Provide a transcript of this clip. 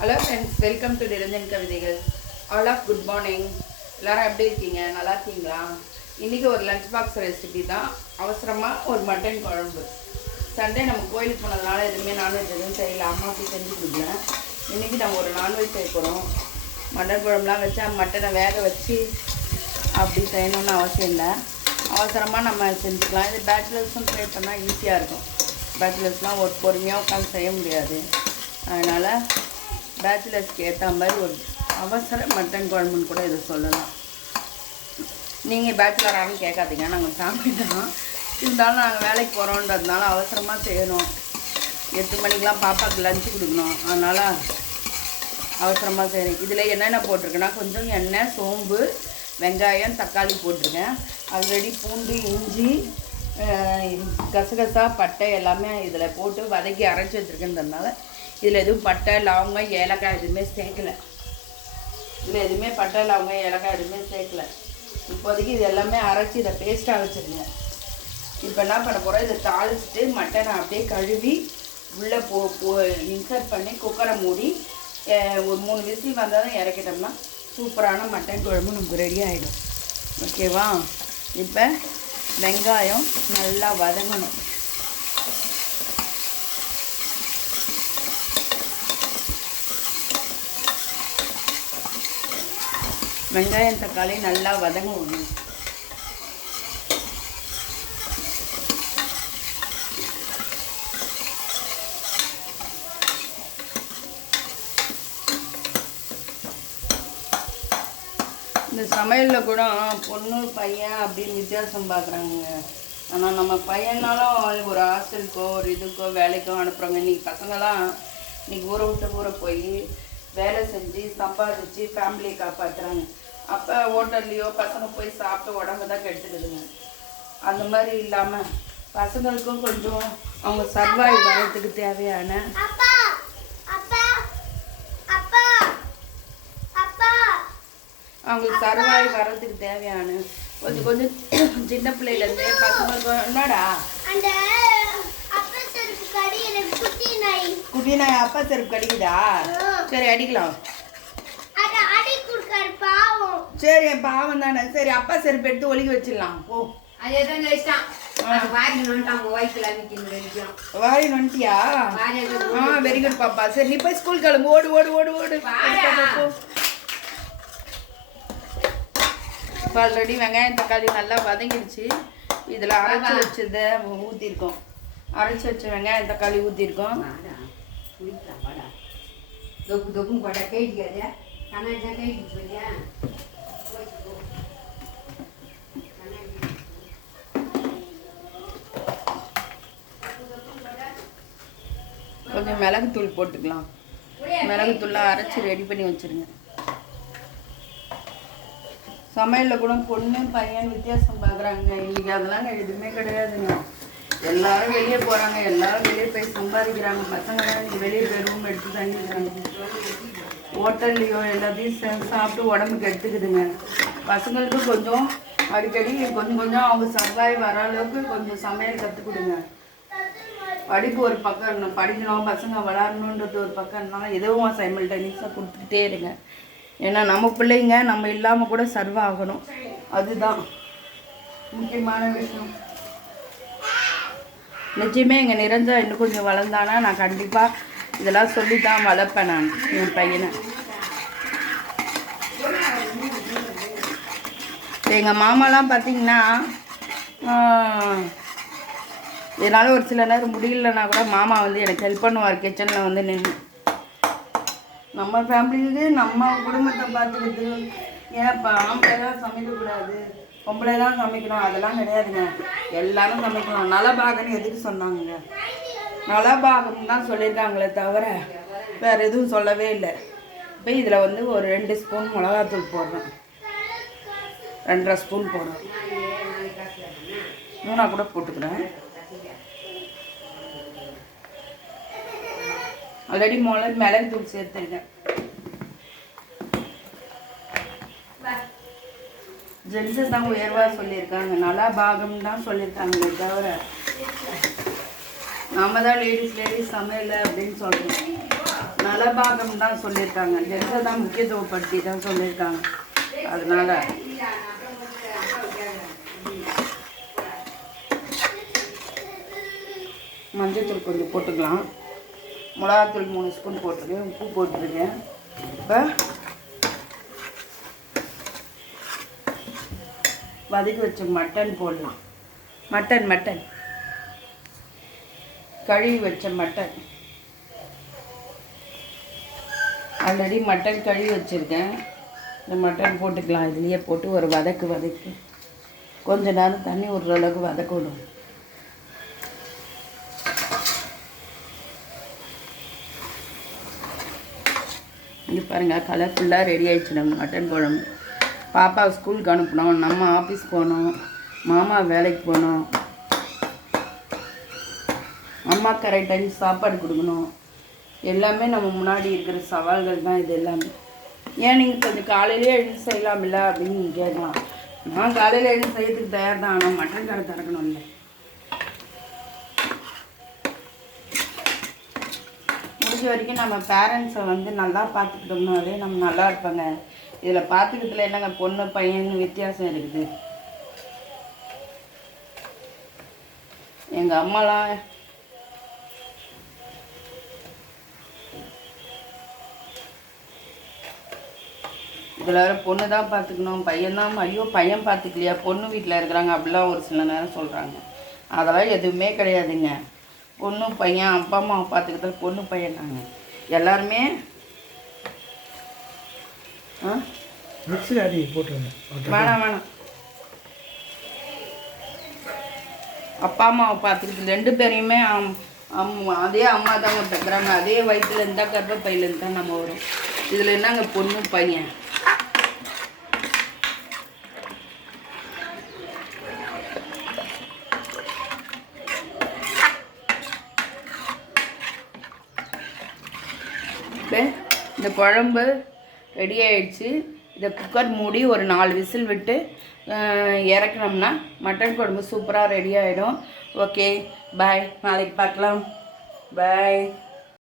Hello friends, welcome to Niranjan கவிதைகள். All of good morning. எல்லோரும் எப்படி இருக்கீங்க? நல்லா இருக்கீங்களா? இன்றைக்கி ஒரு லஞ்ச் பாக்ஸ் ரெசிபி தான். அவசரமாக ஒரு மட்டன் குழம்பு. சண்டே நம்ம கோயிலுக்கு போனதுனால எதுவுமே நான்வெஜ் எதுவும் செய்யலை, அம்மாவுக்கு செஞ்சு கொடுக்கல. இன்றைக்கி நம்ம ஒரு நான்வெஜ் செய்ய போகிறோம். மட்டன் குழம்புலாம் வச்சா மட்டனை வேக வச்சு அப்படி செய்யணுன்னு அவசியம் இல்லை. அவசரமாக நம்ம செஞ்சுக்கலாம். இது பேச்சுலர்ஸும் ட்ரை பண்ணால் ஈஸியாக இருக்கும். பேச்சுலர்ஸ்லாம் ஒரு பொறுமையாக உட்காந்து செய்ய முடியாது. அதனால் பேச்சுலர்ஸ்க்கு ஏற்ற மாதிரி ஒரு அவசர மட்டன் குழம்புன்னு கூட இதை சொல்லலாம். நீங்கள் பேச்சுலரானு கேட்காதீங்க, நாங்கள் ஃபேமிலி தான். இருந்தாலும் நாங்கள் வேலைக்கு போகிறோன்றதுனால அவசரமாக செய்யணும். 8 மணிக்கெலாம் பாப்பாவுக்கு லஞ்சு கொடுக்கணும். அதனால் அவசரமாக செய்கிறேன். இதில் என்னென்ன போட்டிருக்கேன்னா, கொஞ்சம் எண்ணெய், சோம்பு, வெங்காயம், தக்காளி போட்டிருக்கேன். ஆல்ரெடி பூண்டு, இஞ்சி, கசகசா, பட்டை எல்லாமே இதில் போட்டு வதக்கி அரைச்சி வச்சுருக்கேன்றதுனால இதில் எதுவும் பட்டை, லவங்கம், ஏலக்காய் எதுவுமே சேர்க்கலை. இதில் எதுவுமே பட்டை, லவங்கம், ஏலக்காய் எதுவுமே சேர்க்கலை. இப்போதைக்கு இது எல்லாமே அரைச்சி இதை பேஸ்ட்டாக வச்சுருங்க. இப்போ என்ன பண்ண போகிறோம், இதை தாளிச்சிட்டு மட்டனை அப்படியே கழுவி உள்ளே இன்சர்ட் பண்ணி குக்கரை மூடி ஒரு 3 விசில் வந்தால் தான் இறக்கிட்டோம்னா சூப்பரான மட்டன் குழம்பு நமக்கு ரெடி ஆகிடும். ஓகேவா? இப்போ வெங்காயம் நல்லா வதங்கணும். வெங்காயம், தக்காளி நல்லா வதங்கணும். இந்த சமையலில் கூட பொண்ணு பையன் அப்படின்னு வித்தியாசம் பார்க்குறாங்க. ஆனால் நம்ம பையனாலும் ஒரு ஹாஸ்டலுக்கோ ஒரு இதுக்கோ வேலைக்கோ அனுப்புகிறாங்க. இன்றைக்கி பசங்களாம் இன்றைக்கி ஊரை விட்டு ஊரை போய் வேலை செஞ்சு சம்பாதிச்சு ஃபேமிலியை காப்பாற்றுறாங்க. அப்போ ஹோட்டல்லையோ பசங்க போய் சாப்பிட்டு உடம்பு தான் கெடுத்துக்குதுங்க. அந்த மாதிரி இல்லாமல் பசங்களுக்கும் கொஞ்சம் அவங்க சர்வாய் வர்றதுக்கு தேவையான அவங்களுக்கு சர்வாய் வர்றதுக்கு தேவையான கொஞ்சம் கொஞ்சம் சின்ன பிள்ளையிலேருந்தே பசங்களுக்கு என்னடா குட்டி நாய் அப்பா செருப்பு கடிக்குதா? சரி, அடிக்கலாம். சரி, பாவம் தானே. சரி, அப்பா செருப்பு எடுத்து ஒலிக்க வச்சிடலாம். ஓ, வாரி நொண்டியா? வெரி குட் பாப்பா. சரி, நீ போய் ஸ்கூல் கிளம்பு. ஓடு ஓடு ஓடு ஓடு. ஆல்ரெடி வெங்காயம், தக்காளி நல்லா வதங்கிடுச்சு. இதில் அரைச்சி வச்சதை ஊற்றிருக்கோம். அரைச்சி வச்ச வெங்காயம், தக்காளி ஊற்றிருக்கோம். கொஞ்சம் மிளகுத்தூள் போட்டுக்கலாம். மிளகுத்தூள்லாம் அரைச்சி ரெடி பண்ணி வச்சுருங்க. சமையலில் கூட பொண்ணு பையன் வித்தியாசம் பார்க்குறாங்க. இன்றைக்கி அதெல்லாம் எதுவுமே கிடையாதுங்க. எல்லாரும் வெளியே போகிறாங்க, எல்லாரும் வெளியே போய் சம்பாதிக்கிறாங்க. பசங்களாம் இன்றைக்கி வெளியே போய் ரூம் எடுத்து தங்கிக்கிறாங்க. ஹோட்டல்லையோ எல்லாத்தையும் சாப்பிட்டு உடம்புக்கு எடுத்துக்குதுங்க. பசங்களுக்கு கொஞ்சம் அடிக்கடி கொஞ்சம் கொஞ்சம் அவங்க சர்வாய் வர அளவுக்கு கொஞ்சம் சமையல் கற்றுக் கொடுங்க. படிப்பு ஒரு பக்கம் இருக்கணும், படிக்கணும், பசங்க வளரணுன்றது ஒரு பக்கம் இருந்தாலும் எதுவும் சைமல்டேனியஸாக கொடுத்துக்கிட்டே இருங்க. ஏன்னா நம்ம பிள்ளைங்க நம்ம இல்லாமல் கூட சர்வ் ஆகணும். அதுதான் முக்கியமான விஷயம். நிச்சயமே எங்கள் நிரஞ்சா இன்னும் கொஞ்சம் வளர்ந்தானா நான் கண்டிப்பாக இதெல்லாம் சொல்லி தான் வளர்ப்பேன் நான் என் பையனை. எங்கள் மாமாலாம் பார்த்திங்கன்னா இதனால் ஒரு சில நேரம் முடியலன்னா கூட மாமா வந்து எனக்கு ஹெல்ப் பண்ணுவார் கிச்சனில் வந்து நின்று. நம்ம ஃபேமிலிக்கு நம்ம குடும்பத்தை பார்த்துக்கிட்டு ஏன் இப்போ ஆம்பளை தான் சமைக்கக்கூடாது, பொம்பளை தான் சமைக்கணும், அதெல்லாம் கிடையாதுங்க. எல்லாரும் சமைக்கணும். நலபாகன்னு எதுக்கு சொன்னாங்க? நலபாகம் தான் சொல்லியிருக்காங்களே தவிர வேறு எதுவும் சொல்லவே இல்லை. இப்போ இதில் வந்து ஒரு 2 ஸ்பூன் மிளகாத்தூள் போடுறேன், 2.5 ஸ்பூன் போடுறேன், 3 கூட போட்டுக்கிறேன். ஆல்ரெடி மிளகுத்தூள் சேர்த்துருக்கேன். ஜென்ஸு தான் உயர்வாக சொல்லியிருக்காங்க, நலபாகம் தான் சொல்லியிருக்காங்களே தவிர நாம தான் லேடிஸ் சமையல் அப்படின்னு சொல்கிறோம். நலபாகம் தான் சொல்லியிருக்காங்க, ஜென்ஸை தான் முக்கியத்துவப்படுத்தி தான் சொல்லியிருக்காங்க. அதனால மஞ்சள்தூள் கொஞ்சம் போட்டுக்கலாம். மிளகாத்தூள் 3 ஸ்பூன் போட்டிருக்கேன், உப்பு போட்டிருக்கேன். இப்போ வதக்கி வச்ச மட்டன் போடலாம். மட்டன் கழுவி வச்ச மட்டன், ஆல்ரெடி மட்டன் கழுவி வச்சுருக்கேன். இந்த மட்டன் போட்டுக்கலாம். இதுலேயே போட்டு ஒரு வதக்கி கொஞ்ச நேரம் தண்ணி விடுற அளவுக்கு வதக்கணும். இங்கே பாருங்கள், கலர்ஃபுல்லாக ரெடி ஆகிடுச்சு நம்ம மட்டன் குழம்பு. பாப்பா ஸ்கூலுக்கு அனுப்பணும், நம்ம ஆஃபீஸ் போகணும், மாமா வேலைக்கு போகணும், அம்மா கரெக்ட் டைம் சாப்பாடு கொடுக்கணும். எல்லாமே நம்ம முன்னாடி இருக்கிற சவால்கள் தான் இது எல்லாமே. ஏன் நீங்கள் கொஞ்சம் காலையிலே எழுந்து செய்யலாமில்ல அப்படின்னு நீங்கள் கேட்கலாம். நான் காலையில் எழுந்து செய்யறதுக்கு தயார் தான், ஆனால் மட்டன் கடை திறக்கணும்ல. முடிஞ்ச வரைக்கும் நம்ம பேரண்ட்ஸை வந்து நல்லா பார்த்துக்கிட்டோம்னாலே நம்ம நல்லா இருப்பாங்க. இதில் பார்த்துக்கிறதுல என்னங்க பொண்ணு பையன்னு வித்தியாசம் இருக்குது. எங்கள் அம்மாலாம் இதில் வேறு பொண்ணு தான் பார்த்துக்கணும், பையன் தான், ஐயோ பையன் பார்த்துக்கலையா, பொண்ணு வீட்டில் இருக்கிறாங்க அப்படிலாம் ஒரு சில நேரம் சொல்கிறாங்க. அதெல்லாம் எதுவுமே கிடையாதுங்க. பொண்ணு பையன் அப்பா அம்மாவை பார்த்துக்கிட்டது பொண்ணு பையன் தாங்க எல்லாருமே. வேணாம் அப்பா அம்மாவை பார்த்துக்கிட்டு 2 பேரையுமே அதே அம்மா தான் ஒருத்தக்குறாங்க. அதே வயிற்றுல இருந்தால் கர்ப்பப்பையிலேருந்து தான் நம்ம வரும். இதில் என்னங்க பொண்ணு பையன். இந்த குழம்பு ரெடி ஆகிடுச்சு. இதை குக்கர் மூடி ஒரு 4 விசில் விட்டு இறக்கணும்னா மட்டன் குழம்பு சூப்பராக ரெடி ஆகிடும். ஓகே பாய், நாளைக்கு பார்க்கலாம். பாய்.